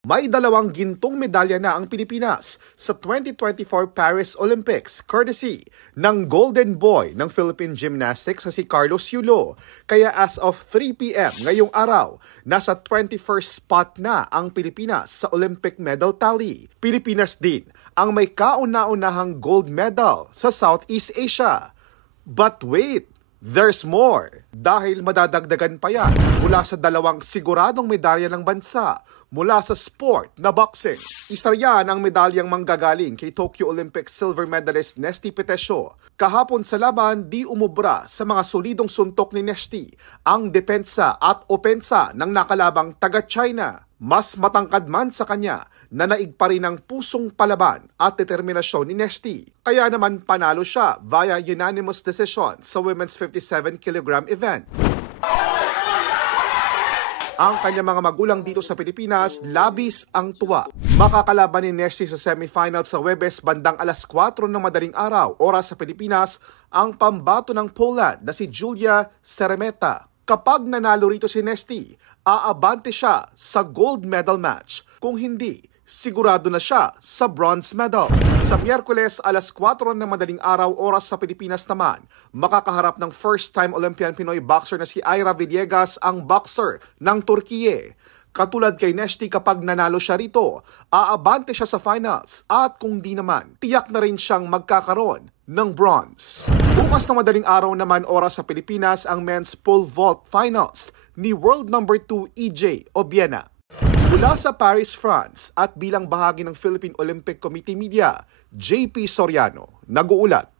May 2 gintong medalya na ang Pilipinas sa 2024 Paris Olympics courtesy ng Golden Boy ng Philippine Gymnastics sa si Carlos Yulo. Kaya as of 3 p.m. ngayong araw, nasa 21st spot na ang Pilipinas sa Olympic medal tally. Pilipinas din ang may kauna-unahang gold medal sa Southeast Asia. But wait! There's more! Dahil madadagdagan pa yan mula sa 2 siguradong medalya ng bansa mula sa sport na boxing. Isa yan ang medalyang manggagaling kay Tokyo Olympics silver medalist Nesty Petesio. Kahapon sa laban, di umubra sa mga solidong suntok ni Nesty ang depensa at opensa ng nakalabang taga-China. Mas matangkad man sa kanya na naig pa rin ang pusong palaban at determinasyon ni Nesty. Kaya naman panalo siya via unanimous decision sa women's 57 kg event. Ang kanyang mga magulang dito sa Pilipinas, labis ang tuwa. Makakalaban ni Nesty sa semifinal sa Huwebes bandang alas 4 ng madaling araw, oras sa Pilipinas, ang pambato ng Poland na si Julia Seremeta. Kapag nanalo rito si Nesty, aabante siya sa gold medal match. Kung hindi, sigurado na siya sa bronze medal. Sa Miyerkules, alas 4 ng madaling araw, oras sa Pilipinas naman, makakaharap ng first-time Olympian Pinoy boxer na si Ira Villegas, ang boxer ng Turkiye. Katulad kay Nesty, kapag nanalo siya rito, aabante siya sa finals at kung di naman, tiyak na rin siyang magkakaroon ng bronze. Bukas na madaling araw naman, oras sa Pilipinas, ang men's pole vault finals ni world number 2 EJ Obiena. Mula sa Paris, France at bilang bahagi ng Philippine Olympic Committee Media, JP Soriano, nag-uulat.